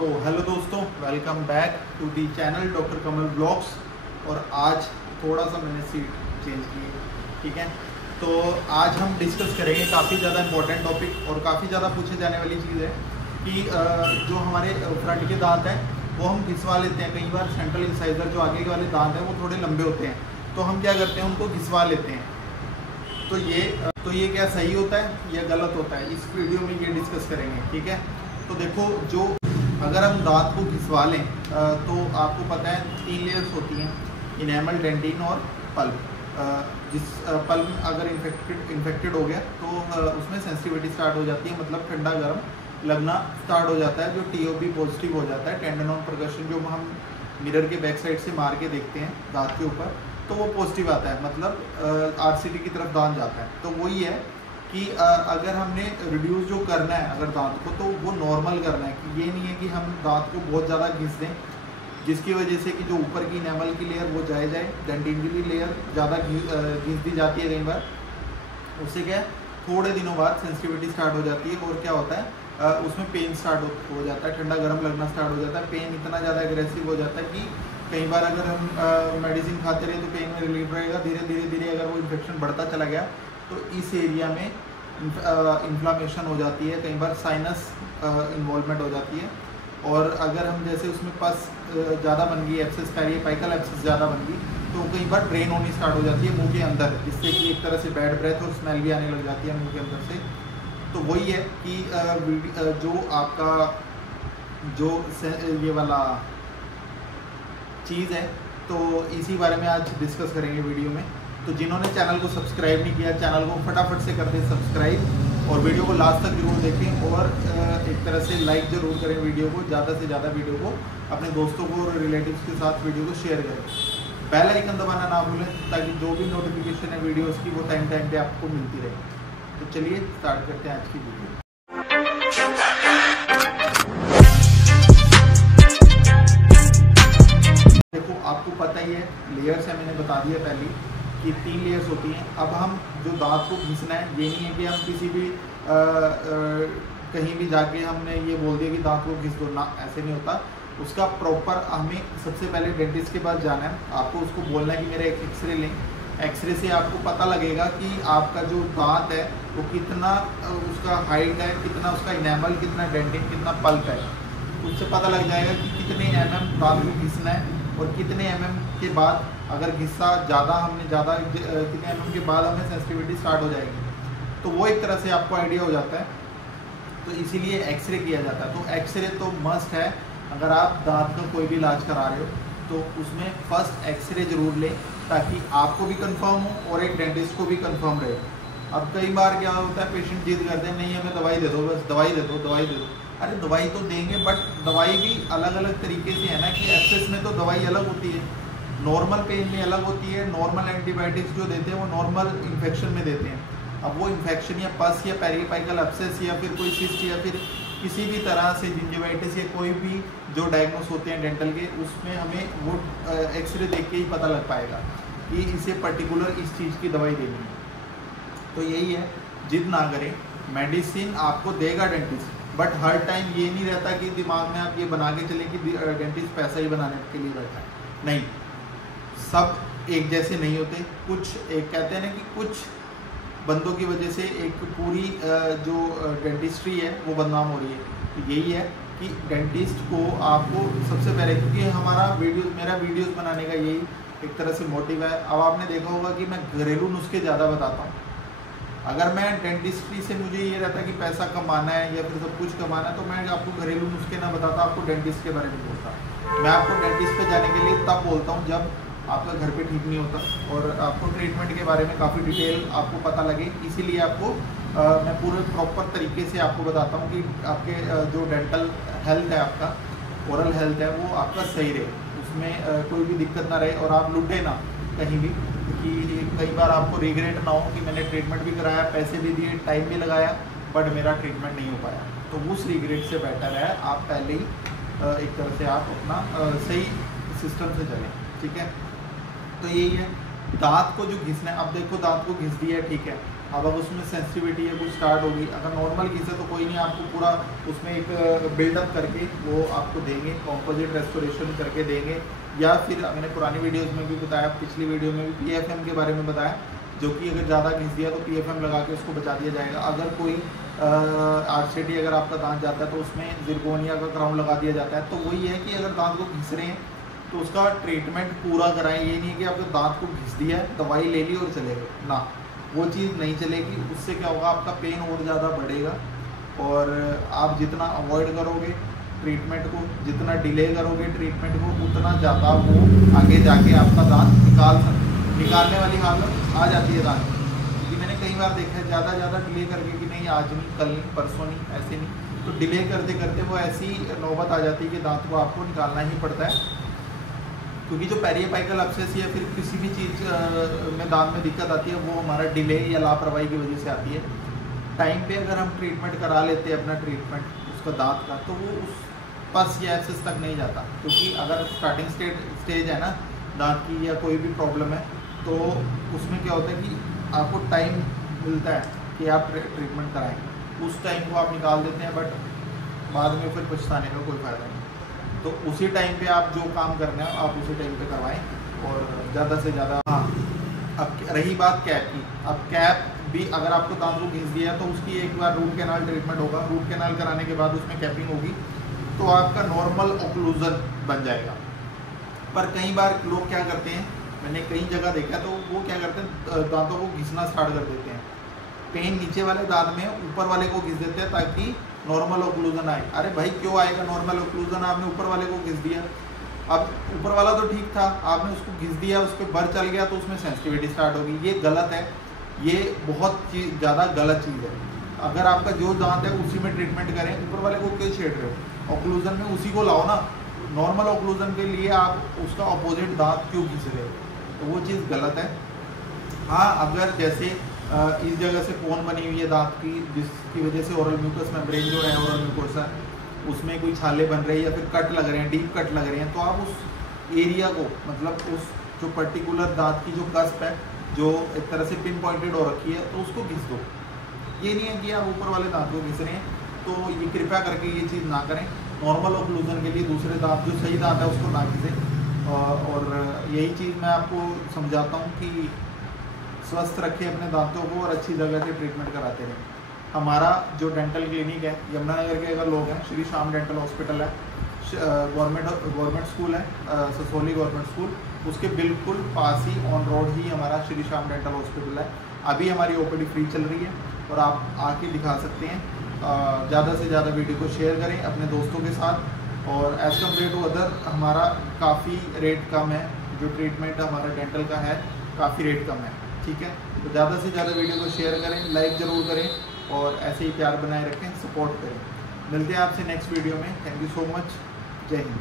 तो हेलो दोस्तों, welcome back to the channel doctor Kamal blogs. और आज थोड़ा सा मैंने सीट चेंज की है, ठीक है। तो आज हम डिस्कस करेंगे काफ़ी ज़्यादा इम्पोर्टेंट टॉपिक और काफ़ी ज़्यादा पूछे जाने वाली चीज़ है कि जो हमारे फ्रंट के दांत हैं वो हम घिसवा लेते हैं। कई बार सेंट्रल इंसाइजर जो आगे के वाले दांत हैं वो थोड़े लंबे होते हैं, तो हम क्या करते हैं, उनको घिसवा लेते हैं। तो ये क्या सही होता है या गलत होता है, इस वीडियो में ये डिस्कस करेंगे, ठीक है। तो देखो, जो अगर हम दांत को घिसवा लें तो आपको पता है 3 लेयर्स होती हैं, इनेमल, डेंटिन और पल्प। जिस पल्प अगर इन्फेक्टेड हो गया तो उसमें सेंसिटिविटी स्टार्ट हो जाती है, मतलब ठंडा गर्म लगना स्टार्ट हो जाता है, जो TOP पॉजिटिव हो जाता है, टेंडन ऑन परकशन, जो हम मिरर के बैक साइड से मार के देखते हैं दांत के ऊपर, तो वो पॉजिटिव आता है, मतलब RCT की तरफ दांत जाता है। तो वही है कि अगर हमने रिड्यूस जो करना है अगर दांत को, तो वो नॉर्मल करना है। कि ये नहीं है कि हम दांत को बहुत ज़्यादा घिस दें जिसकी वजह से कि जो ऊपर की इनेमल की लेयर वो जाए, डेंटिन की लेयर ज़्यादा घिस दी जाती है कई बार। उससे क्या है, थोड़े दिनों बाद सेंसिटिविटी स्टार्ट हो जाती है और क्या होता है, उसमें पेन स्टार्ट हो जाता है, ठंडा गर्म लगना स्टार्ट हो जाता है। पेन इतना ज़्यादा एग्रेसिव हो जाता है कि कई बार अगर हम मेडिसिन खाते रहे तो पेन में रिलीफ रहेगा, धीरे धीरे अगर वो इन्फेक्शन बढ़ता चला गया तो इस एरिया में इन्फ्लामेशन हो जाती है, कई बार साइनस इन्वॉल्वमेंट हो जाती है। और अगर हम जैसे उसमें पस ज़्यादा बन गई, एब्सेस पेरियपाइकल एब्सेस ज़्यादा बन गई, तो कई बार ड्रेन होनी स्टार्ट हो जाती है मुंह के अंदर, जिससे कि एक तरह से बैड ब्रेथ और स्मेल भी आने लग जाती है मुंह के अंदर से। तो वही है कि जो आपका जो ये वाला चीज़ है, तो इसी बारे में आज डिस्कस करेंगे वीडियो में। तो जिन्होंने चैनल को सब्सक्राइब नहीं किया, चैनल को फटाफट से कर दें सब्सक्राइब और वीडियो को लास्ट तक जरूर देखें और एक तरह से लाइक ज़रूर करें वीडियो को, ज़्यादा से ज़्यादा वीडियो को अपने दोस्तों को और रिलेटिव्स के साथ वीडियो को शेयर करें। बेल आइकन दबाना ना भूलें ताकि जो भी नोटिफिकेशन है वीडियोज़ की वो टाइम पे आपको मिलती रहे। तो चलिए स्टार्ट करते हैं आज की वीडियो। देखो, आपको पता ही है, लेयर्स है, मैंने बता दिया पहले कि 3 लेयर्स होती हैं। अब हम जो दांत को घिसना है, ये नहीं है कि हम किसी भी कहीं भी जाके हमने ये बोल दिया कि दांत को घिस दो, ना, ऐसे नहीं होता। उसका प्रॉपर हमें सबसे पहले डेंटिस्ट के पास जाना है, आपको उसको बोलना है कि मेरा एक एक्सरे लें। एक्सरे से आपको पता लगेगा कि आपका जो दांत है वो कितना उसका हाइट है, कितना उसका इनेमल, कितना डेंटिन, कितना पल्प है। उससे पता लग जाएगा कि कितने mm दांत को घिसना है और कितने mm के बाद, अगर घिस्सा ज़्यादा कितने mm के बाद हमें सेंसिटिविटी स्टार्ट हो जाएगी। तो वो एक तरह से आपको आइडिया हो जाता है, तो इसीलिए एक्सरे किया जाता है। तो एक्सरे तो मस्ट है, अगर आप दांत का कोई भी इलाज करा रहे हो तो उसमें फर्स्ट एक्सरे ज़रूर लें ताकि आपको भी कंफर्म हो और एक डेंटिस्ट को भी कंफर्म रहे। अब कई बार क्या होता है, पेशेंट जिद करते हैं, नहीं हमें दवाई दे दो, बस दवाई दे दो। अरे दवाई तो देंगे, बट दवाई भी अलग अलग तरीके से है ना, कि एब्सेस में तो दवाई अलग होती है, नॉर्मल पेन में अलग होती है। नॉर्मल एंटीबायोटिक्स जो देते हैं वो नॉर्मल इन्फेक्शन में देते हैं। अब वो इन्फेक्शन या पस या पेरियपाइकल एब्सेस या फिर कोई सिस्ट या फिर किसी भी तरह से जिंजिवाइटिस या कोई भी जो डायग्नोस होते हैं डेंटल के, उसमें हमें वो एक्सरे देख के ही पता लग पाएगा कि इसे पर्टिकुलर इस चीज़ की दवाई देनी है। तो यही है, जिद ना करें, मेडिसिन आपको देगा डेंटिस्ट, बट हर टाइम ये नहीं रहता कि दिमाग में आप ये बना के चलें कि डेंटिस्ट पैसा ही बनाने के लिए बैठा है। नहीं, सब एक जैसे नहीं होते। कुछ एक कहते हैं ना कि कुछ बंदों की वजह से एक पूरी जो डेंटिस्ट्री है वो बदनाम हो रही है। तो यही है कि डेंटिस्ट को आपको सबसे पहले, क्योंकि मेरा वीडियोस बनाने का यही एक तरह से मोटिव है। अब आपने देखा होगा कि मैं घरेलू नुस्खे ज़्यादा बताता हूँ। अगर मैं डेंटिस्ट्री से मुझे ये रहता कि पैसा कमाना है या फिर सब कुछ कमाना है, तो मैं आपको घरेलू नुस्खे ना बताता, आपको डेंटिस्ट के बारे में बोलता। मैं आपको डेंटिस्ट पे जाने के लिए तब बोलता हूँ जब आपका घर पे ठीक नहीं होता और आपको ट्रीटमेंट के बारे में काफ़ी डिटेल आपको पता लगे। इसीलिए आपको मैं पूरे प्रॉपर तरीके से आपको बताता हूँ कि आपके जो डेंटल हेल्थ है, आपका ओरल हेल्थ है, वो आपका सही रहे, उसमें कोई भी दिक्कत ना रहे और आप लुटे ना कहीं भी। क्योंकि कई बार आपको रिग्रेट ना हो कि मैंने ट्रीटमेंट भी कराया, पैसे भी दिए, टाइम भी लगाया, बट मेरा ट्रीटमेंट नहीं हो पाया। तो उस रिग्रेट से बेटर है आप पहले ही एक तरह से आप अपना सही सिस्टम से चलें, ठीक है। तो यही है, दांत को जो घिसना है। अब देखो, दांत को घिस दिया है, ठीक है, अब उसमें सेंसिटिविटी है कुछ स्टार्ट होगी, अगर नॉर्मल घिस है तो कोई नहीं, आपको पूरा उसमें एक बिल्डअप करके वो आपको देंगे, कॉम्पोजिट रेस्टोरेशन करके देंगे। या फिर मैंने पुरानी वीडियोस में भी बताया, पिछली वीडियो में भी PFM के बारे में बताया, जो कि अगर ज़्यादा घिस दिया तो PFM लगा के उसको बचा दिया जाएगा। अगर कोई RCT अगर आपका दांत जाता है तो उसमें जिरकोनिया का क्राउन लगा दिया जाता है। तो वही है कि अगर दांत को घिस रहे हैं तो उसका ट्रीटमेंट पूरा कराएं। ये नहीं कि आपके दांत को घिस दिया है, दवाई ले ली और चले गए ना, वो चीज़ नहीं चलेगी। उससे क्या होगा, आपका पेन और ज़्यादा बढ़ेगा और आप जितना अवॉइड करोगे ट्रीटमेंट को, जितना डिले करोगे ट्रीटमेंट को, उतना ज़्यादा वो आगे जाके आपका दांत निकालने वाली हालत आ जाती है दांत। क्योंकि मैंने कई बार देखा है ज़्यादा डिले करके कि नहीं आज नहीं, कल नहीं, परसों नहीं, ऐसे नहीं, तो डिले करते करते वो ऐसी नौबत आ जाती है कि दांत को आपको निकालना ही पड़ता है। क्योंकि जो पेरियपाइकल अब्सेस या फिर किसी भी चीज़ में दांत में दिक्कत आती है वो हमारा डिले या लापरवाही की वजह से आती है। टाइम पे अगर हम ट्रीटमेंट करा लेते हैं अपना ट्रीटमेंट उसका दांत का, तो वो उस पस या एब्सेस तक नहीं जाता। क्योंकि अगर स्टार्टिंग स्टेज है ना दांत की या कोई भी प्रॉब्लम है, तो उसमें क्या होता है कि आपको टाइम मिलता है कि आप ट्रीटमेंट कराएं, उस टाइम को आप निकाल देते हैं, बट बाद में फिर पछताने का कोई फ़ायदा नहीं। तो उसी टाइम पे आप जो काम करना है आप उसी टाइम पे करवाएं और ज़्यादा से ज़्यादा। हाँ, अब रही बात कैप की, अब कैप भी अगर आपको दांत को घिस दिया तो उसकी एक बार रूट कैनाल ट्रीटमेंट होगा। रूट कैनाल कराने के बाद उसमें कैपिंग होगी तो आपका नॉर्मल ओक्लूजन बन जाएगा। पर कई बार लोग क्या करते हैं, मैंने कई जगह देखा तो वो क्या करते हैं, दांतों को घिसना स्टार्ट कर देते हैं। पेन नीचे वाले दांत में ऊपर वाले को घिस देते हैं ताकि नॉर्मल ओक्लूजन आए। अरे भाई क्यों आएगा नॉर्मल ओक्लूजन, आपने ऊपर वाले को घिस दिया। अब ऊपर वाला तो ठीक था, आपने उसको घिस दिया, उस पर भर चल गया तो उसमें सेंसिटिविटी स्टार्ट होगी। ये गलत है, ये बहुत ज़्यादा गलत चीज़ है। अगर आपका जो दांत है उसी में ट्रीटमेंट करें, ऊपर वाले को क्यों छेड़ रहे हो, ओक्लूजन में उसी को लाओ ना। नॉर्मल ओक्लूजन के लिए आप उसका अपोजिट दांत क्यों घिस रहे हो, तो वो चीज़ गलत है। हाँ, अगर जैसे इस जगह से कोन बनी हुई है दांत की, जिसकी वजह से ओरल म्यूकस मेम्ब्रेन जो है ओरल म्यूकोसा उसमें कोई छाले बन रही है या फिर कट लग रहे हैं, डीप कट लग रहे हैं, तो आप उस एरिया को, मतलब उस जो पर्टिकुलर दांत की जो कस्प है जो एक तरह से पिन पॉइंटेड हो रखी है, तो उसको घिस दो। ये नहीं है कि आप ऊपर वाले दांत को घिस रहे हैं, तो ये कृपया करके ये चीज़ ना करें। नॉर्मल ओक्लूजन के लिए दूसरे दांत, जो सही दांत है उसको ना घिसें। और यही चीज़ मैं आपको समझाता हूँ कि स्वस्थ रखें अपने दांतों को और अच्छी जगह से ट्रीटमेंट कराते रहें। हमारा जो डेंटल क्लिनिक है यमुनानगर के अगर लोग हैं, श्री श्याम डेंटल हॉस्पिटल है, गवर्नमेंट स्कूल है, ससोली गवर्नमेंट स्कूल, उसके बिल्कुल पास ही ऑन रोड ही हमारा श्री श्याम डेंटल हॉस्पिटल है। अभी हमारी OPD फ्री चल रही है और आप आके दिखा सकते हैं। ज़्यादा से ज़्यादा वीडियो को शेयर करें अपने दोस्तों के साथ। और एज़ कम्पेयर टू अदर हमारा काफ़ी रेट कम है, जो ट्रीटमेंट हमारा डेंटल का है काफ़ी रेट कम है, ठीक है। तो ज़्यादा से ज़्यादा वीडियो को शेयर करें, लाइक ज़रूर करें और ऐसे ही प्यार बनाए रखें, सपोर्ट करें। मिलते हैं आपसे नेक्स्ट वीडियो में। Thank you so much. जय हिंद।